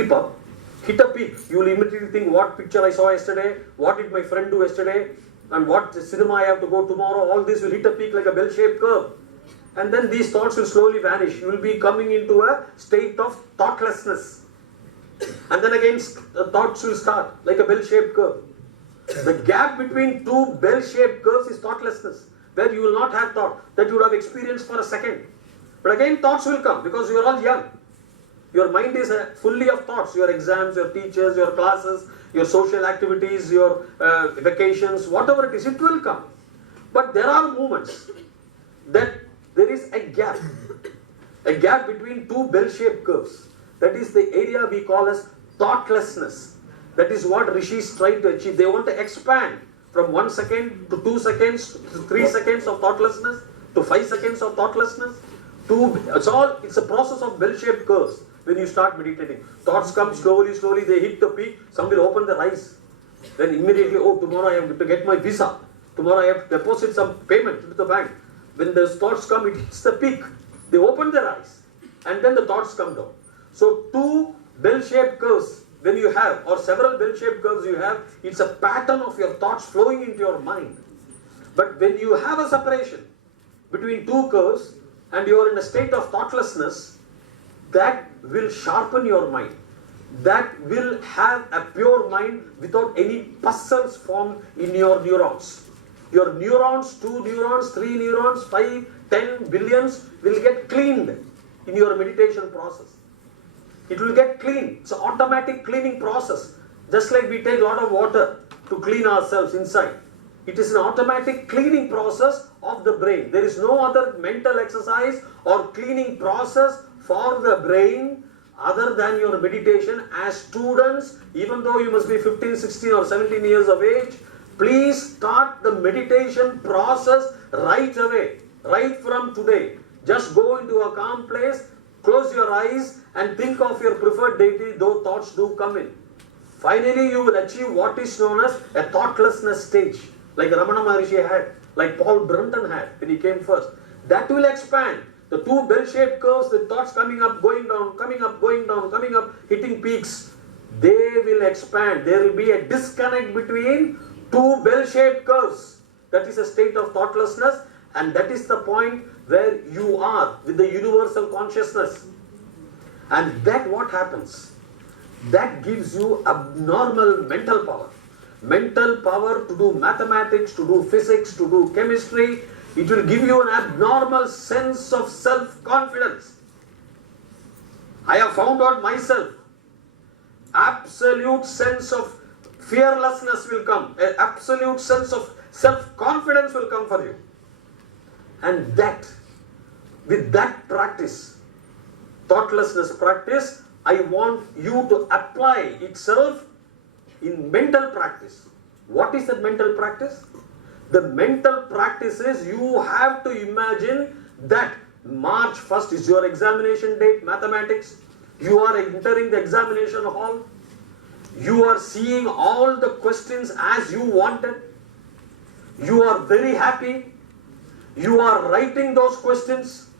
creep up, hit a peak. You will immediately think, what picture I saw yesterday, what did my friend do yesterday, and what cinema I have to go tomorrow. All this will hit a peak like a bell-shaped curve. And then these thoughts will slowly vanish. You will be coming into a state of thoughtlessness. And then again, thoughts will start like a bell-shaped curve. The gap between two bell-shaped curves is thoughtlessness, where you will not have thought that you would have experienced for a second. But again, thoughts will come because you are all young. Your mind is fully of thoughts. Your exams, your teachers, your classes, your social activities, your vacations, whatever it is, it will come. But there are moments that there is a gap between two bell-shaped curves. That is the area we call as thoughtlessness. That is what rishis try to achieve. They want to expand from 1 second to 2 seconds to 3 seconds of thoughtlessness to 5 seconds of thoughtlessness. It's a process of bell-shaped curves. When you start meditating, thoughts come slowly, they hit the peak. Some will open their eyes. Then immediately, tomorrow I have to get my visa. Tomorrow I have to deposit some payment to the bank. When those thoughts come, it hits the peak. They open their eyes. And then the thoughts come down. So two bell-shaped curves when you have, or several bell-shaped curves you have, it's a pattern of your thoughts flowing into your mind. But when you have a separation between two curves and you are in a state of thoughtlessness, that will sharpen your mind. That will have a pure mind without any puzzles formed in your neurons. Your neurons, 2 neurons, 3 neurons, 5, 10 billions will get cleaned in your meditation process. It will get cleaned. It's an automatic cleaning process. Just like we take a lot of water to clean ourselves inside. It is an automatic cleaning process of the brain. There is no other mental exercise or cleaning process for the brain other than your meditation. As students, even though you must be 15, 16 or 17 years of age, please start the meditation process right away, right from today. Just go into a calm place, close your eyes and think of your preferred deity, though thoughts do come in. Finally, you will achieve what is known as a thoughtlessness stage, like Ramana Maharishi had, like Paul Brunton had when he came first. That will expand. The two bell-shaped curves, the thoughts coming up, going down, coming up, going down, coming up, hitting peaks, they will expand. There will be a disconnect between two bell-shaped curves. That is a state of thoughtlessness, and that is the point where you are with the universal consciousness. And that what happens? That gives you abnormal mental power. Mental power to do mathematics, to do physics, to do chemistry. It will give you an abnormal sense of self-confidence. I have found out myself. Absolute sense of fearlessness will come. An absolute sense of self-confidence will come for you. And that, with that practice, thoughtlessness practice, I want you to apply itself in mental practice. What is that mental practice? The mental practice is you have to imagine that March 1st is your examination date, mathematics. You are entering the examination hall. You are seeing all the questions as you wanted. You are very happy. You are writing those questions.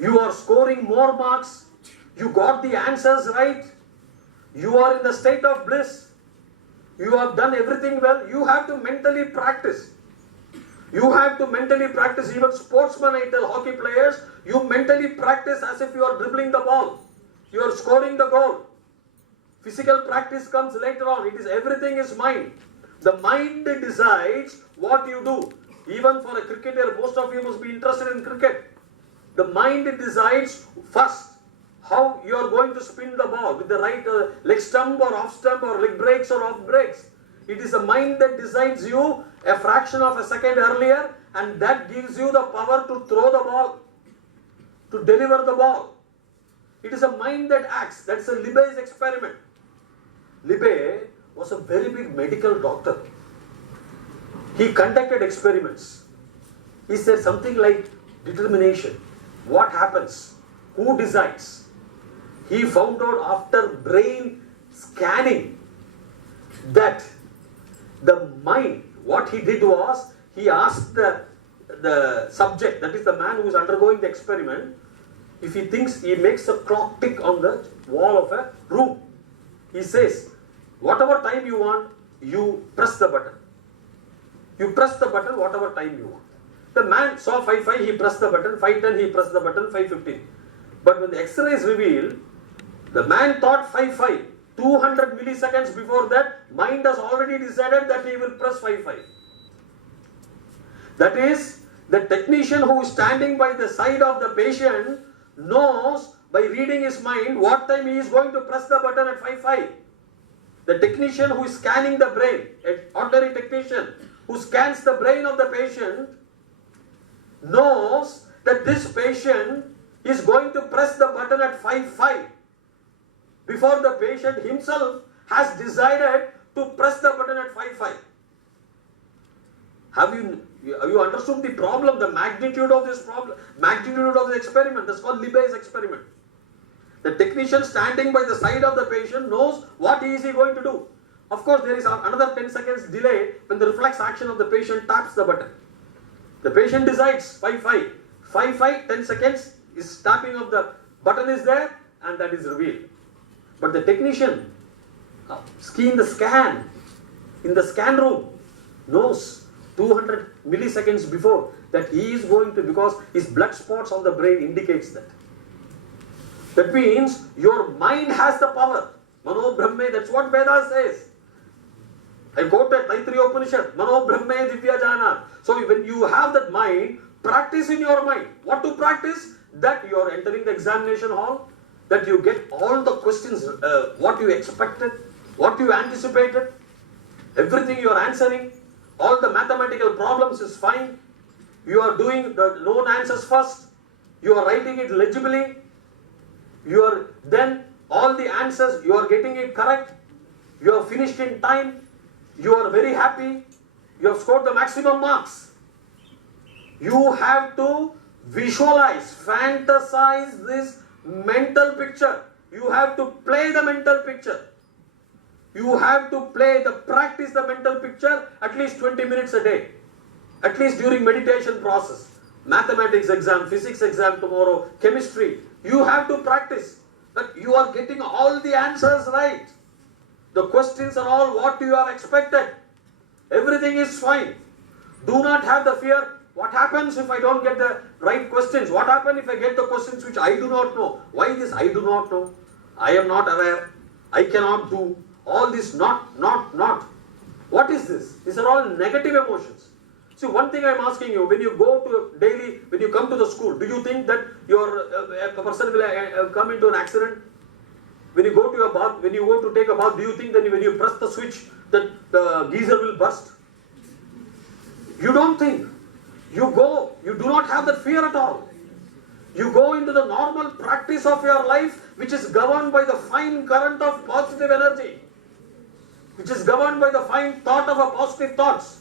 You are scoring more marks. You got the answers right. You are in the state of bliss. You have done everything well. You have to mentally practice. You have to mentally practice. Even sportsmen, I tell hockey players, you mentally practice as if you are dribbling the ball. You are scoring the goal. Physical practice comes later on. Everything is mind. The mind decides what you do. Even for a cricketer, most of you must be interested in cricket. The mind decides first how you are going to spin the ball with the right leg stump or off stump or leg breaks or off breaks. It is the mind that decides you a fraction of a second earlier, and that gives you the power to throw the ball, to deliver the ball. It is a mind that acts. That's a Libé's experiment. Libé was a very big medical doctor. He conducted experiments. He said something like determination. What happens? Who decides? He found out after brain scanning that the mind, what he did was, he asked the subject, that is the man who is undergoing the experiment, if he thinks, he makes a clock tick on the wall of a room. he says, whatever time you want, you press the button. You press the button whatever time you want. The man saw 5:05, he pressed the button, 5:10 he pressed the button, 5:15. But when the X-rays revealed, the man thought 5:05. 200 milliseconds before that, mind has already decided that he will press 5:05. That is, the technician who is standing by the side of the patient knows by reading his mind what time he is going to press the button at 5:05. The technician who is scanning the brain, an ordinary technician who scans the brain of the patient, knows that this patient is going to press the button at 5:05 before the patient himself has decided to press the button at 5:05. Have you understood the problem, the magnitude of this problem, magnitude of the experiment? That's called Libet's experiment. The technician standing by the side of the patient knows what is he going to do. Of course, there is another 10 seconds delay when the reflex action of the patient taps the button. The patient decides 5:05. 5:05, 10 seconds is tapping of the button is there, and that is revealed. But the technician in the scan room knows 200 milliseconds before that he is going to, because his blood spots on the brain indicates that. That means your mind has the power. Mano Brahme, that's what Veda says. I quoted Taittiriya Upanishad, Mano Brahme Divya Jana. So when you have that mind, practice in your mind. What to practice? That you are entering the examination hall, that you get all the questions, what you expected, what you anticipated, everything you are answering, all the mathematical problems is fine. You are doing the known answers first. You are writing it legibly. Then all the answers, you are getting it correct. You have finished in time. You are very happy. You have scored the maximum marks. You have to visualize, fantasize this mental picture. You have to play the mental picture. You have to practice the mental picture at least 20 minutes a day. At least during meditation process. Mathematics exam, physics exam tomorrow, chemistry. You have to practice that you are getting all the answers right. The questions are all what you have expected. Everything is fine. Do not have the fear. What happens if I don't get the right questions? What happens if I get the questions which I do not know? Why this I do not know? I am not aware. I cannot do. All this not. What is this? These are all negative emotions. See, one thing I am asking you, when you go to daily, when you come to the school, do you think that a person will come into an accident? When you go to a bath, when you go to take a bath, do you think that when you press the switch that the geyser will burst? You don't think. You go, you do not have that fear at all. You go into the normal practice of your life, which is governed by the fine current of positive energy, which is governed by the fine thought of a positive thoughts.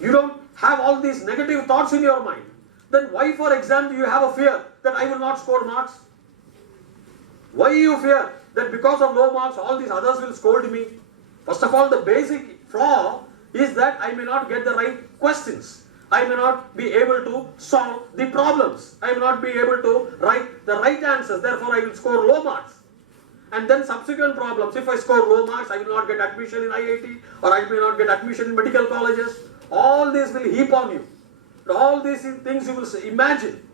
You don't have all these negative thoughts in your mind. Then why, for example, do you have a fear that I will not score marks? Why you fear that because of low marks, all these others will scold me? First of all, the basic flaw is that I may not get the right questions. I may not be able to solve the problems. I may not be able to write the right answers. Therefore, I will score low marks. And then subsequent problems. If I score low marks, I will not get admission in IIT, or I may not get admission in medical colleges. All this will heap on you. All these things you will imagine.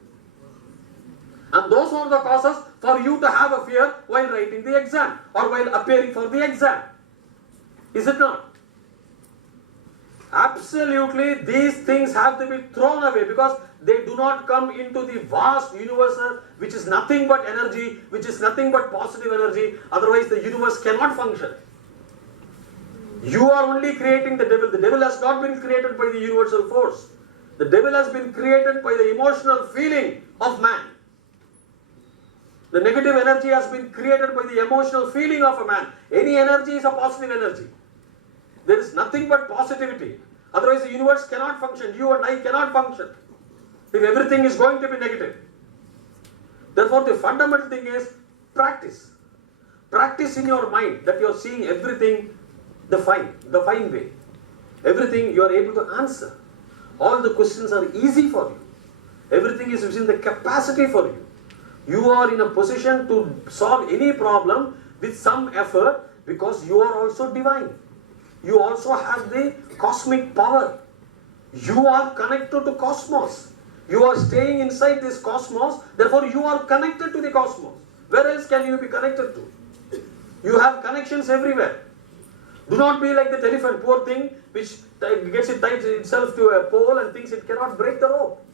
And those are the causes for you to have a fear while writing the exam or while appearing for the exam. Is it not? Absolutely, these things have to be thrown away because they do not come into the vast universe which is nothing but energy, which is nothing but positive energy. Otherwise, the universe cannot function. You are only creating the devil. The devil has not been created by the universal force. The devil has been created by the emotional feeling of man. The negative energy has been created by the emotional feeling of a man. Any energy is a positive energy. There is nothing but positivity. Otherwise the universe cannot function. You and I cannot function if everything is going to be negative. Therefore the fundamental thing is practice. Practice in your mind that you are seeing everything the fine way. Everything you are able to answer. All the questions are easy for you. Everything is within the capacity for you. You are in a position to solve any problem with some effort. Because you are also divine. You also have the cosmic power. You are connected to cosmos. You are staying inside this cosmos, therefore you are connected to the cosmos. Where else can you be connected to? You have connections everywhere. Do not be like the elephant, poor thing, which gets it tied itself to a pole and thinks it cannot break the rope.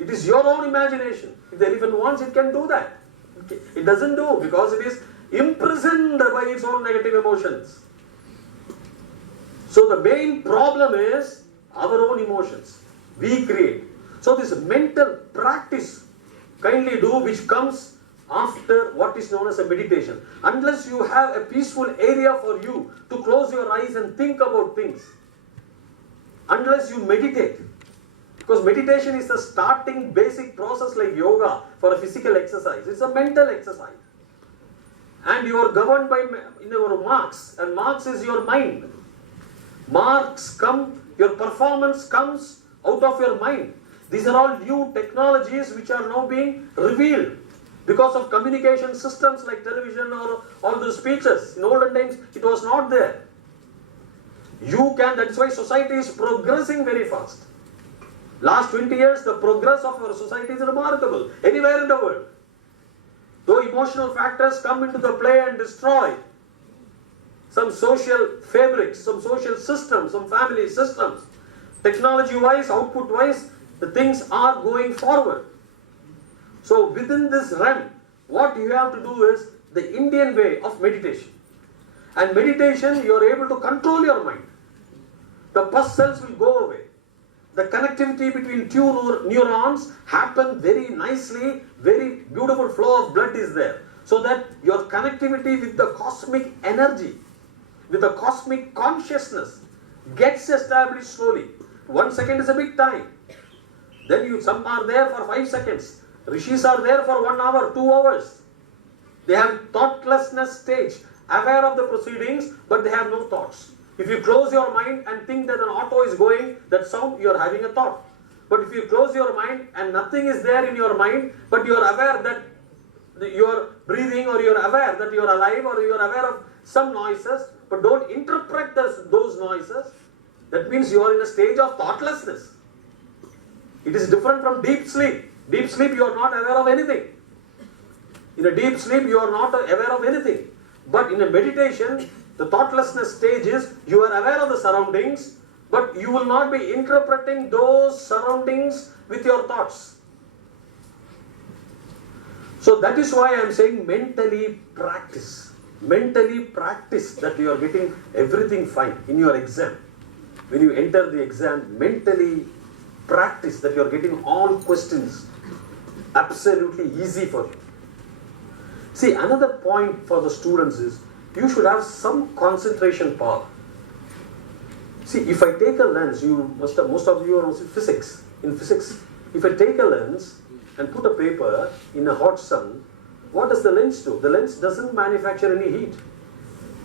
It is your own imagination. If the elephant wants, it can do that. It doesn't do because it is imprisoned by its own negative emotions. So the main problem is our own emotions. We create. So this mental practice, kindly do, which comes after what is known as a meditation. Unless you have a peaceful area for you to close your eyes and think about things, unless you meditate, because meditation is the starting basic process like yoga for a physical exercise. It's a mental exercise. And you are governed by your marks, and marks is your mind. Marks come, your performance comes out of your mind. These are all new technologies which are now being revealed because of communication systems like television or all the speeches. In olden times, it was not there. That's why society is progressing very fast. Last 20 years, the progress of our society is remarkable, anywhere in the world. Though emotional factors come into the play and destroy some social fabrics, some social systems, some family systems, technology-wise, output-wise, the things are going forward. So within this realm, what you have to do is the Indian way of meditation. And meditation, you are able to control your mind. The pus cells will go away. The connectivity between two neurons happen very nicely, very beautiful flow of blood is there. So that your connectivity with the cosmic energy, with the cosmic consciousness gets established slowly. 1 second is a big time. Then some are there for 5 seconds. Rishis are there for 1 hour, 2 hours. They have thoughtlessness stage, aware of the proceedings, but they have no thoughts. If you close your mind and think that an auto is going, that sound, you are having a thought. But if you close your mind and nothing is there in your mind, but you are aware that you are breathing, or you are aware that you are alive, or you are aware of some noises, but don't interpret those noises, that means you are in a stage of thoughtlessness. It is different from deep sleep. Deep sleep, you are not aware of anything. In a deep sleep, you are not aware of anything. But in a meditation, the thoughtlessness stage is you are aware of the surroundings, but you will not be interpreting those surroundings with your thoughts. So that is why I am saying mentally practice. Mentally practice that you are getting everything fine in your exam. When you enter the exam, mentally practice that you are getting all questions absolutely easy for you. See, another point for the students is you should have some concentration power. See, if I take a lens, most of you are also physics. In physics, if I take a lens and put a paper in a hot sun, what does the lens do? The lens doesn't manufacture any heat.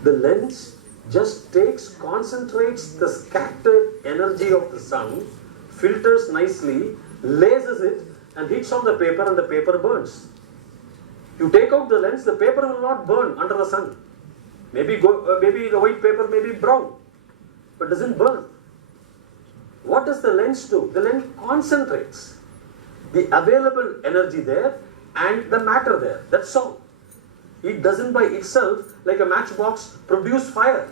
The lens just concentrates the scattered energy of the sun, filters nicely, lasers it, and hits on the paper, and the paper burns. You take out the lens, the paper will not burn under the sun. Maybe the white paper may be brown, but doesn't burn. What does the lens do? The lens concentrates the available energy there and the matter there. That's all. It doesn't by itself, like a matchbox, produce fire.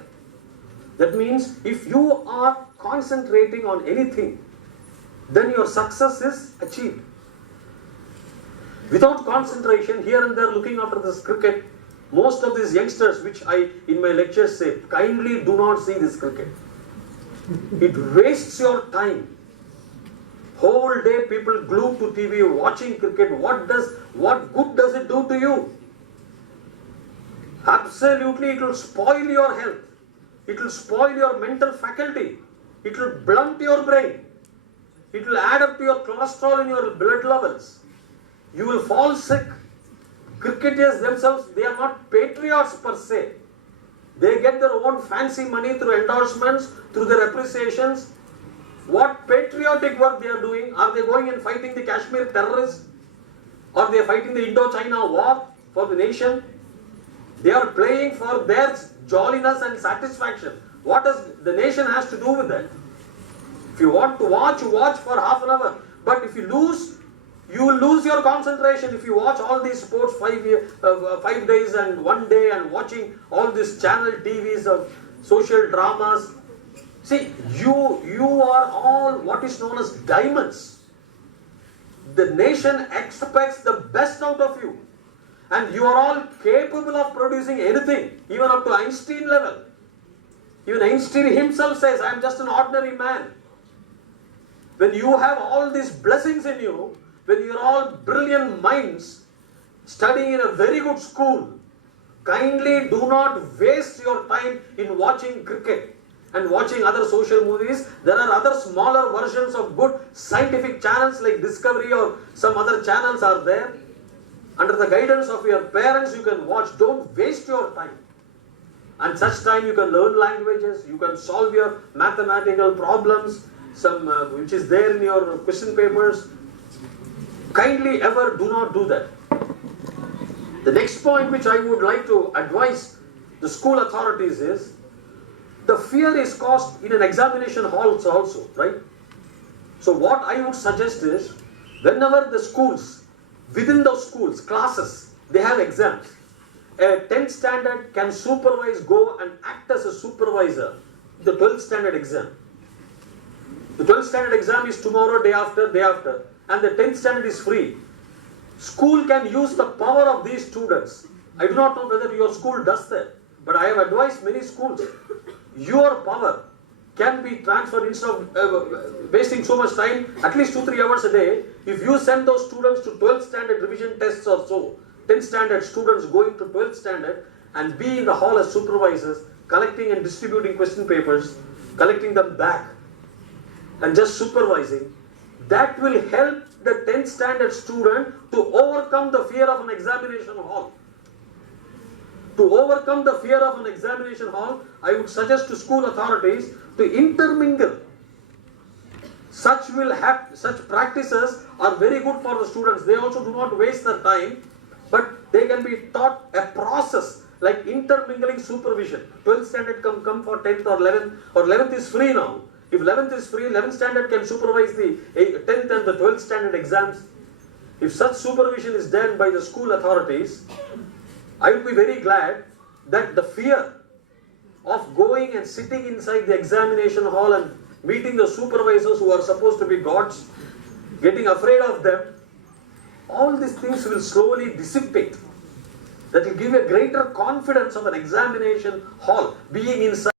That means if you are concentrating on anything, then your success is achieved. Without concentration, here and there looking after this cricket, most of these youngsters, which I in my lectures say, kindly do not see this cricket. It wastes your time. Whole day people glued to TV watching cricket. What good does it do to you? Absolutely, it will spoil your health. It will spoil your mental faculty. It will blunt your brain. It will add up to your cholesterol in your blood levels. You will fall sick. Cricketers themselves, they are not patriots per se. They get their own fancy money through endorsements, through their appreciations. What patriotic work they are doing? Are they going and fighting the Kashmir terrorists? Or they are fighting the Indo-China war for the nation? They are playing for their jolliness and satisfaction. What does the nation has to do with that? If you want to watch, you watch for half an hour. But if you lose, you will lose your concentration. If you watch all these sports 5 days and 1 day and watching all these channel TVs of social dramas. See, you are all what is known as diamonds. The nation expects the best out of you. And you are all capable of producing anything, even up to Einstein level. Even Einstein himself says, I am just an ordinary man. When you have all these blessings in you, when you are all brilliant minds, studying in a very good school, kindly do not waste your time in watching cricket and watching other social movies. There are other smaller versions of good scientific channels like Discovery or some other channels are there. Under the guidance of your parents, you can watch. Don't waste your time. And such time you can learn languages, you can solve your mathematical problems, which is there in your question papers. Kindly ever do not do that. The next point which I would like to advise the school authorities is, the fear is caused in an examination hall also, right? So what I would suggest is, whenever the schools, within those schools, classes, they have exams, a 10th standard can go and act as a supervisor in the 12th standard exam. The 12th standard exam is tomorrow, day after, and the 10th standard is free. School can use the power of these students. I do not know whether your school does that, but I have advised many schools. Your power can be transferred instead of wasting so much time, at least 2-3 hours a day. If you send those students to 12th standard revision tests or so, 10th standard students going to 12th standard and be in the hall as supervisors, collecting and distributing question papers, collecting them back and just supervising, that will help the 10th standard student to overcome the fear of an examination hall. To overcome the fear of an examination hall, I would suggest to school authorities to intermingle. Such practices are very good for the students. They also do not waste their time, but they can be taught a process like intermingling supervision. 12th standard come for 10th or 11th, or 11th is free now. If 11th is free, 11th standard can supervise the 10th and the 12th standard exams. If such supervision is done by the school authorities, I would be very glad that the fear of going and sitting inside the examination hall and meeting the supervisors who are supposed to be gods, getting afraid of them, all these things will slowly dissipate. That will give a greater confidence of an examination hall being inside.